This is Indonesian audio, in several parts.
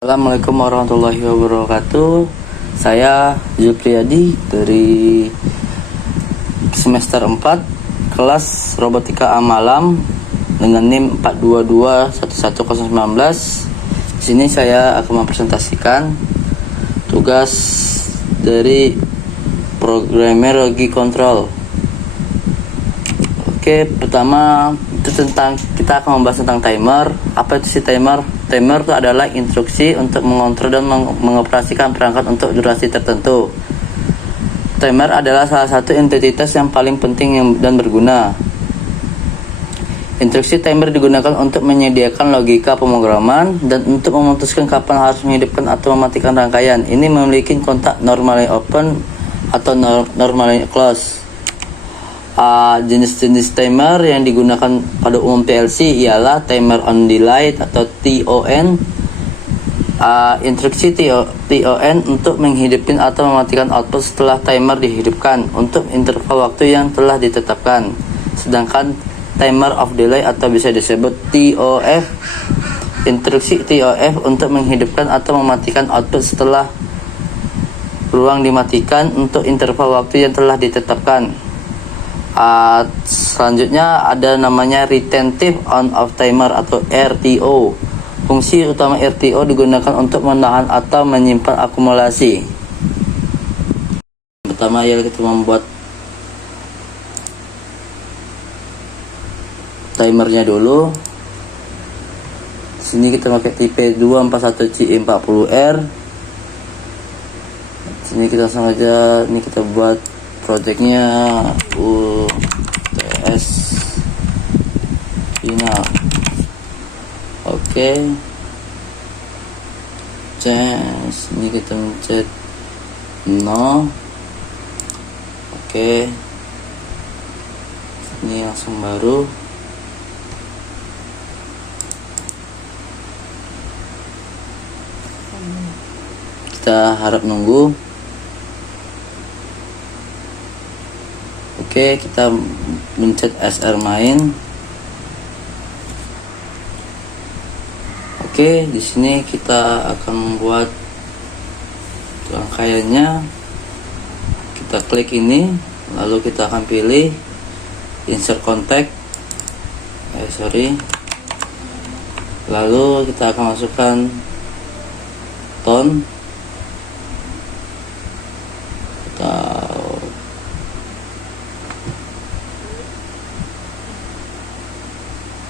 Assalamualaikum warahmatullahi wabarakatuh. Saya Zulpriyadi dari semester 4 kelas Robotika A Malam dengan NIM 422111019. Di sini saya akan mempresentasikan tugas dari programmer Logi Control. Oke, pertama itu kita akan membahas tentang timer. Apa itu sih timer? Timer itu adalah instruksi untuk mengontrol dan mengoperasikan perangkat untuk durasi tertentu. Timer adalah salah satu entitas yang paling penting dan berguna. Instruksi timer digunakan untuk menyediakan logika pemrograman dan untuk memutuskan kapan harus menghidupkan atau mematikan rangkaian. Ini memiliki kontak normally open atau normally close. Jenis-jenis timer yang digunakan pada umum PLC ialah timer on delay atau TON. Instruksi TON untuk menghidupkan atau mematikan output setelah timer dihidupkan untuk interval waktu yang telah ditetapkan. Sedangkan timer of delay atau bisa disebut TOF, instruksi TOF untuk menghidupkan atau mematikan output setelah ruang dimatikan untuk interval waktu yang telah ditetapkan. Selanjutnya ada namanya retentive on off timer atau RTO. Fungsi utama RTO digunakan untuk menahan atau menyimpan akumulasi. Pertama ialah kita membuat timernya dulu. Sini kita pakai tipe 241CE40R. Sini kita langsung aja, ini kita buat projectnya UTS final. Oke, change, ini kita mencet no. Oke, ini langsung baru. Kita harap nunggu. Oke, kita mencet SR main. Oke, di sini kita akan membuat rangkaiannya. Kita klik ini, lalu kita akan pilih insert contact. Lalu kita akan masukkan tone.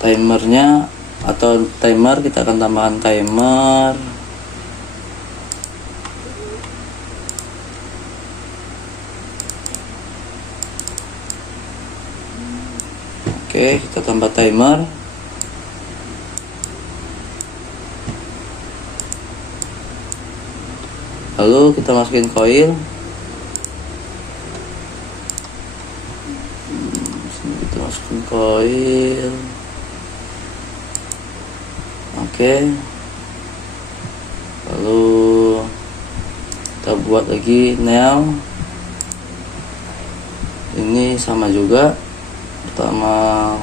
Timernya atau timer, kita akan tambahkan timer. Oke, kita tambah timer. Lalu kita masukin coil. Kita masukin coil. Oke, lalu kita buat lagi nail. Ini sama juga. Pertama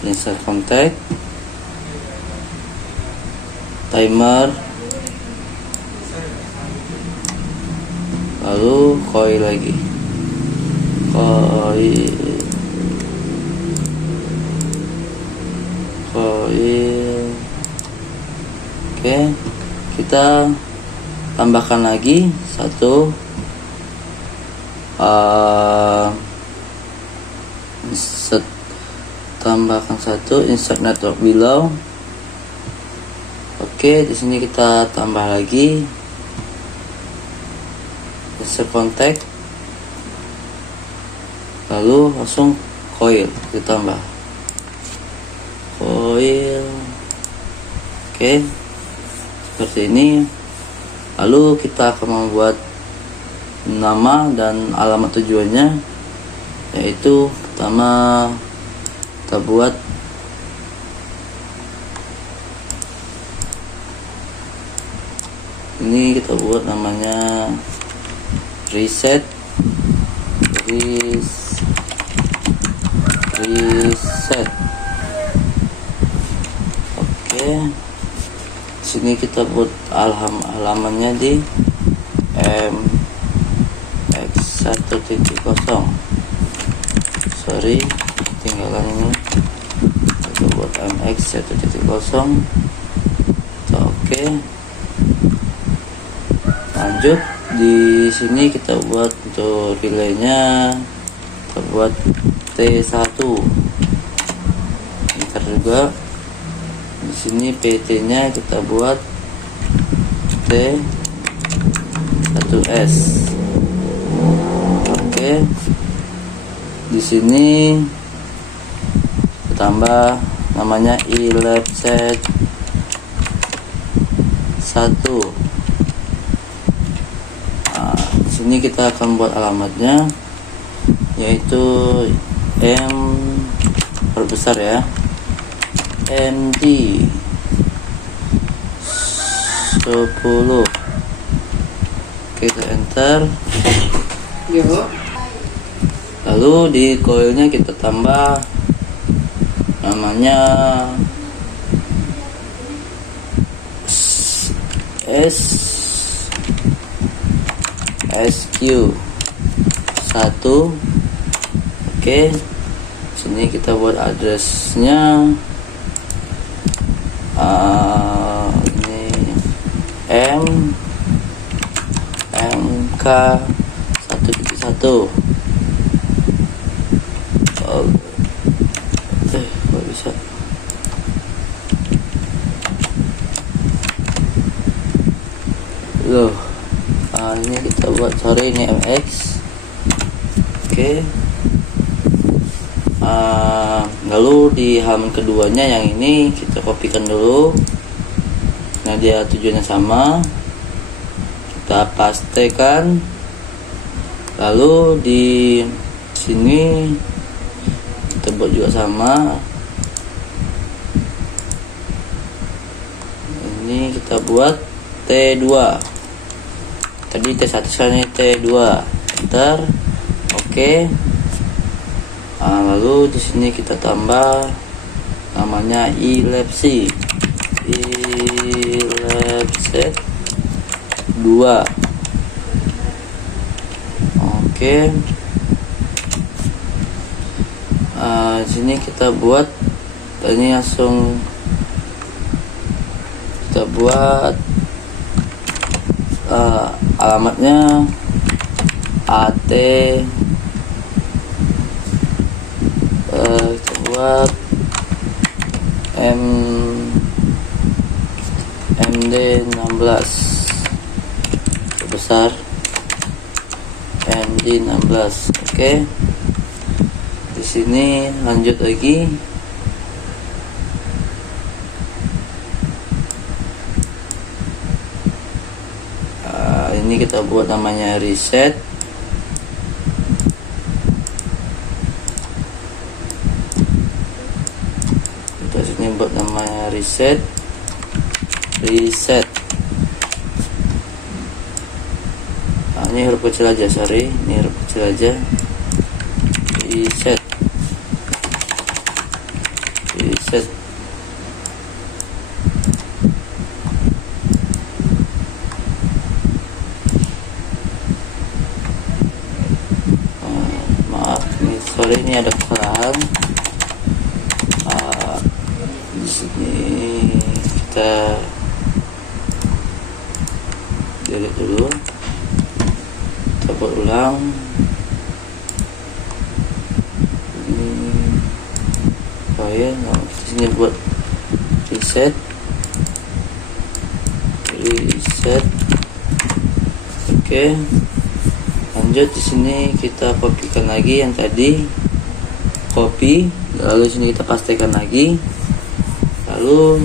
insert contact, timer, lalu coil lagi, coil. Oke, kita tambahkan lagi satu insert network below. Oke, di sini kita tambah lagi insert contact, lalu langsung coil ditambah coil. Oke, seperti ini. Lalu kita akan membuat nama dan alamat tujuannya, yaitu pertama kita buat ini, kita buat namanya reset. Oke, sini kita buat halamannya di mx1.0. Sorry, tinggalan ini. Kita buat mx1.0. Oke. Lanjut, di sini kita buat untuk relaynya, kita buat T1. Ntar juga di sini PT-nya kita buat T1S. Oke. Di sini tambah namanya ilab set 1. Di sini kita akan buat alamatnya, yaitu M perbesar ya, MD 10. Kita enter. Lalu di coilnya kita tambah namanya SQ 1. Oke, sini kita buat addressnya, ini MK 1.1. Kok bisa loh. Ini kita buat, sorry, ini MX. Oke. Lalu di halaman keduanya yang ini kita kopikan dulu. Nah, dia tujuannya sama, kita pastekan. Lalu di sini kita buat juga sama. Ini kita buat T2. Tadi T1, sekarang ini T2. Enter. Oke. Lalu di sini kita tambah namanya ilapse 2. Oke. Di sini kita buat, ini langsung kita buat alamatnya AT, kita buat MD 16 besar, MD 16. Oke. Di sini lanjut lagi. Ini kita buat namanya reset. Kita sini buat namanya reset. Ini huruf kecil aja, sorry, ini huruf kecil aja. Reset. Sorry, ini ada kesalahan. Di sini kita delete dulu, kita buat ulang. Ini file, di sini buat reset. Oke. Lanjut, di sini kita kopikan lagi yang tadi, copy, lalu sini kita pastikan lagi, lalu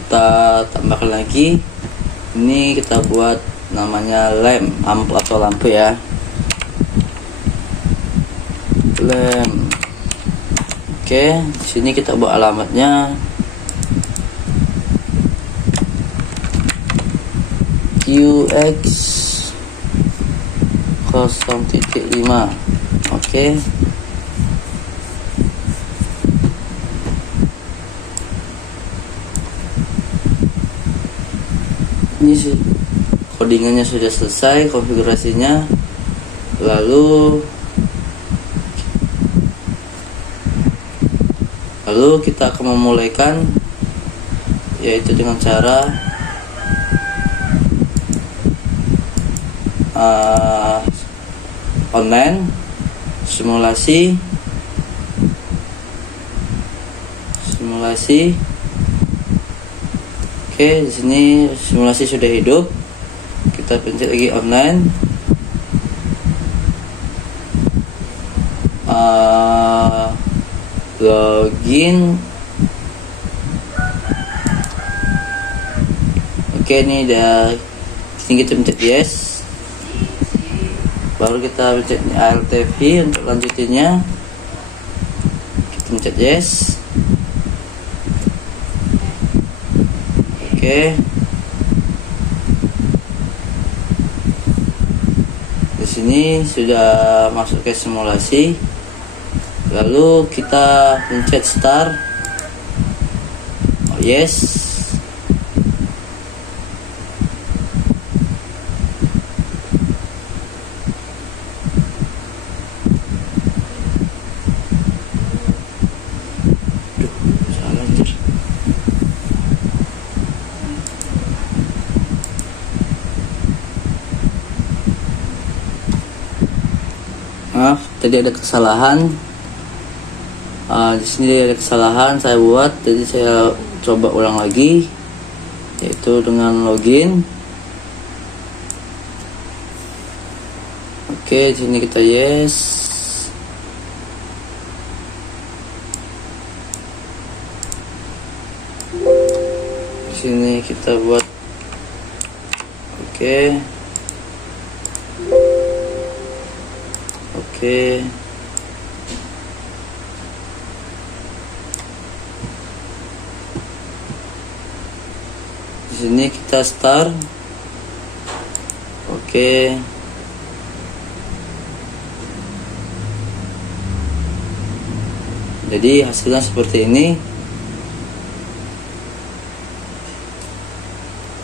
kita tambahkan lagi. Ini kita buat namanya lamp atau lampu ya, lamp. Oke, di sini kita buat alamatnya Q QX 0.5. Oke. Ini codingannya sudah selesai, konfigurasinya. Lalu kita akan memulaikan, yaitu dengan cara online simulasi. Oke, di sini simulasi sudah hidup. Kita pencet lagi online. Login. Oke, ini udah. Sini kita pencet yes. Baru kita pencet ALTV untuk lanjutinnya. Kita pencet yes. Oke. Di sini sudah masuk ke simulasi. Lalu kita pencet start. Oh, yes. Salah anjir. Maaf, tadi ada kesalahan. Di sini ada kesalahan saya buat, jadi saya coba ulang lagi, yaitu dengan login. Oke, di sini kita yes. Di sini kita buat oke. Di sini kita start. Oke. Jadi hasilnya seperti ini.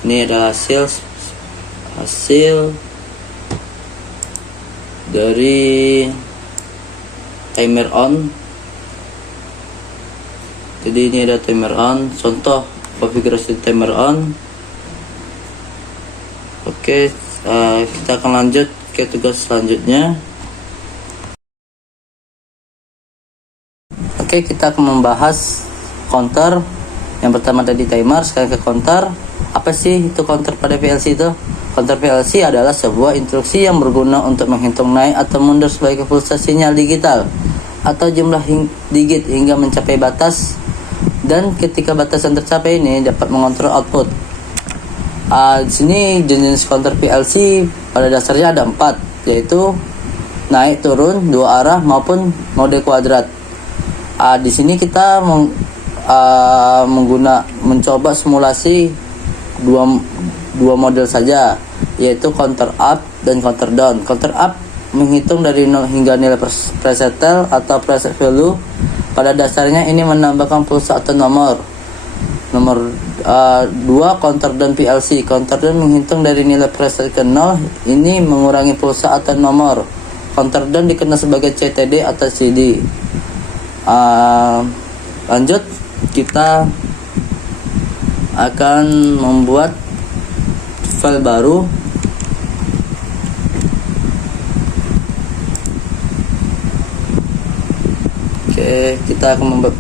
Ini adalah hasil dari timer on. Jadi ini ada timer on, contoh konfigurasi timer on. Oke, kita akan lanjut ke tugas selanjutnya. Oke, kita akan membahas counter. Yang pertama tadi timer, sekarang ke counter. Apa sih itu counter pada PLC itu? Counter PLC adalah sebuah instruksi yang berguna untuk menghitung naik atau mundur sebagai pulsa sinyal digital atau jumlah digit hingga mencapai batas, dan ketika batasan tercapai ini dapat mengontrol output. Di sini jenis counter PLC pada dasarnya ada 4, yaitu naik turun, 2 arah maupun mode kuadrat. Di sini kita mencoba simulasi dua model saja, yaitu counter up dan counter down. Counter up menghitung dari 0 hingga nilai presetel atau preset value. Pada dasarnya ini menambahkan pulsa atau nomor. Nomor 2 counter down PLC. Counter down menghitung dari nilai preset ke 0, ini mengurangi pulsa atau nomor. Counter down dikenal sebagai CTD atau CD. Lanjut, kita akan membuat file baru. Oke, kita akan membuat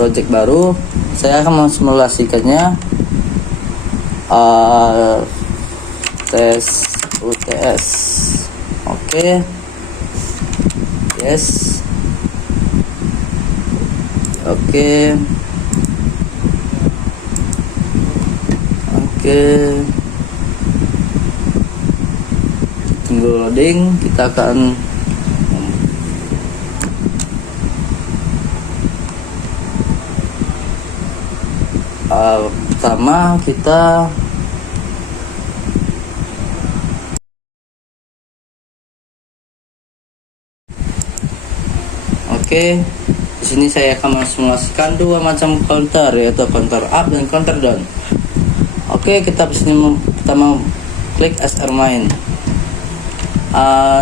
project baru. Saya akan mensimulasikannya tes UTS. Oke, yes. Oke. Tunggu loading. Kita akan pertama kita Oke, di sini saya akan mensimulasikan dua macam counter, yaitu counter up dan counter down. Oke, kita pertama klik SR main.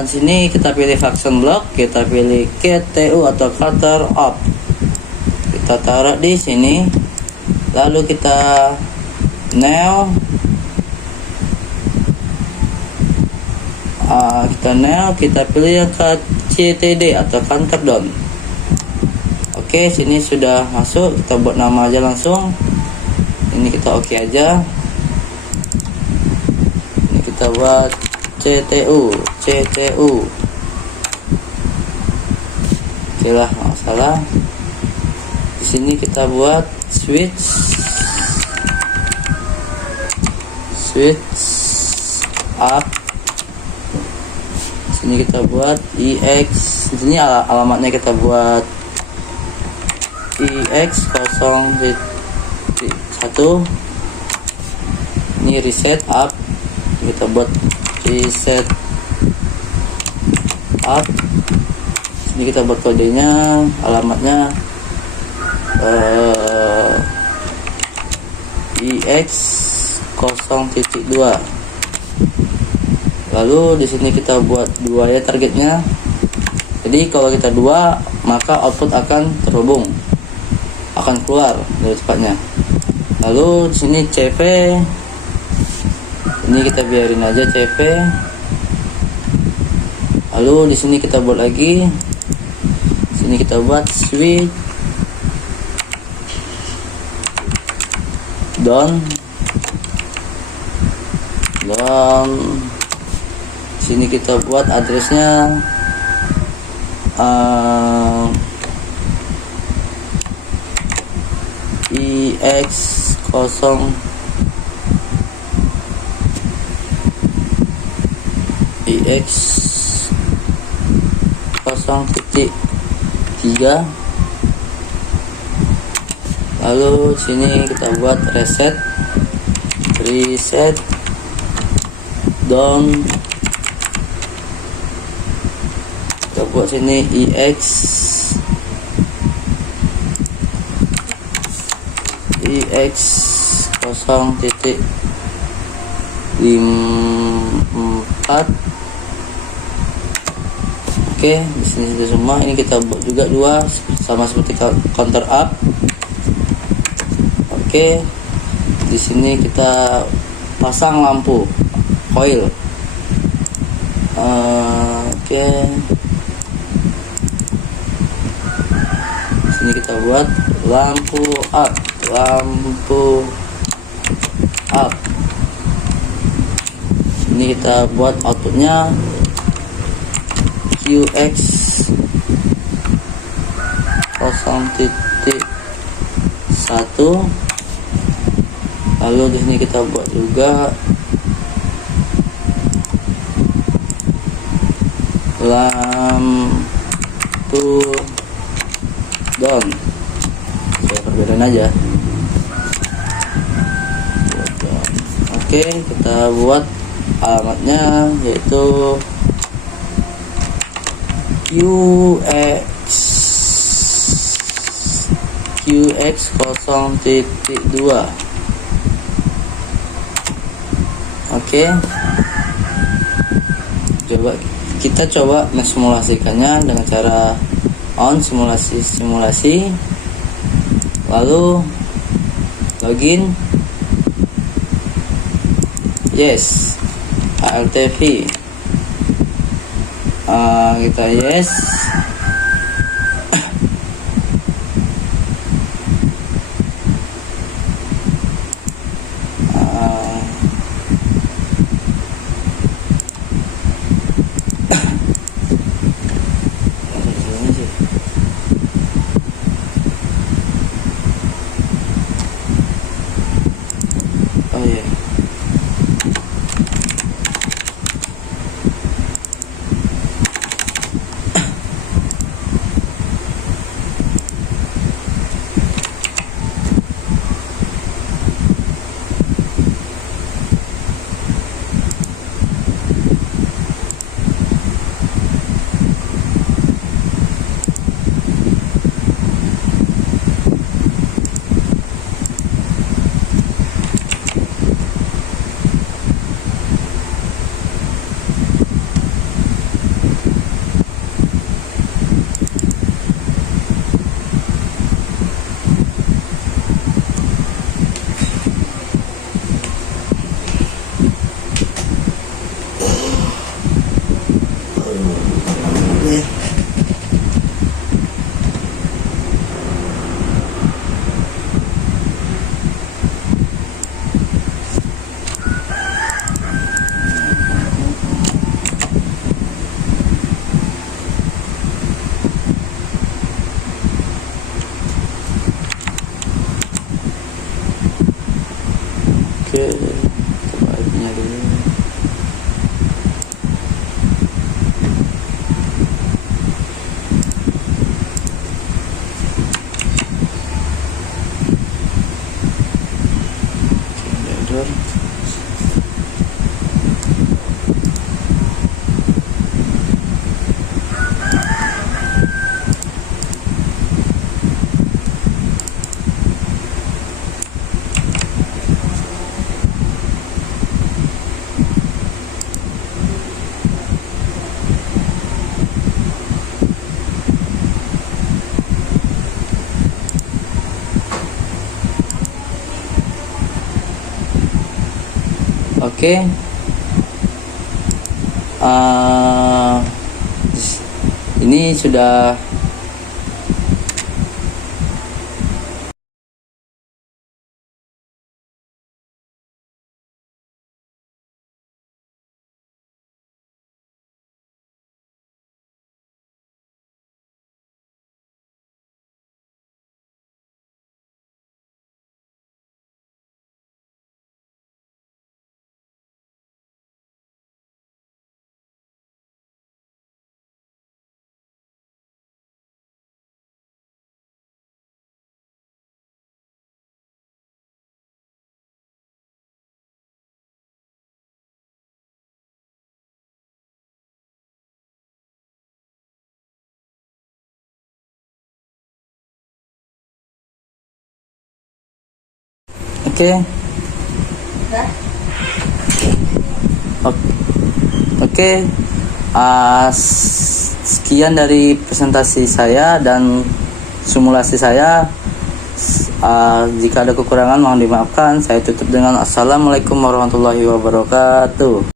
Di sini kita pilih function block, kita pilih QTU atau counter up. Kita taruh di sini, lalu kita new, kita pilih yang ke CTD atau counter down. Oke, sini sudah masuk, kita buat nama aja langsung. Ini kita oke aja. Ini kita buat CTU. Oke lah, nggak masalah. Di sini kita buat switch up. Di sini kita buat EX. Di sini alamatnya kita buat EX0.1. Ini reset up, kita buat reset up. Ini kita buat kodenya, alamatnya EX0.2. Lalu di sini kita buat 2 ya targetnya. Jadi kalau kita 2, maka output akan terhubung, akan keluar dari tempatnya. Lalu di sini CV, ini kita biarin aja CV. Lalu di sini kita buat lagi, di sini kita buat switch down. Sini kita buat addressnya EX0.3. Lalu sini kita buat reset down. Kita buat sini EX0.54. Oke, di sini sudah semua. Ini kita buat juga 2 sama seperti counter up. Oke, di sini kita pasang lampu coil. Oke, di sini kita buat lampu up. Ini kita buat outputnya QX 0.1. Lalu di sini kita buat juga lampu down. Saya perbedaan aja. Oke, kita buat alamatnya yaitu QX 0.2. Oke, kita coba mensimulasikannya dengan cara on simulasi, lalu login, yes, ALTV, kita yes. Oh iya. Sebaiknya dulu. Editor. Oke. Ini sudah oke. Oke. Sekian dari presentasi saya dan simulasi saya. Jika ada kekurangan mohon dimaafkan. Saya tutup dengan assalamualaikum warahmatullahi wabarakatuh.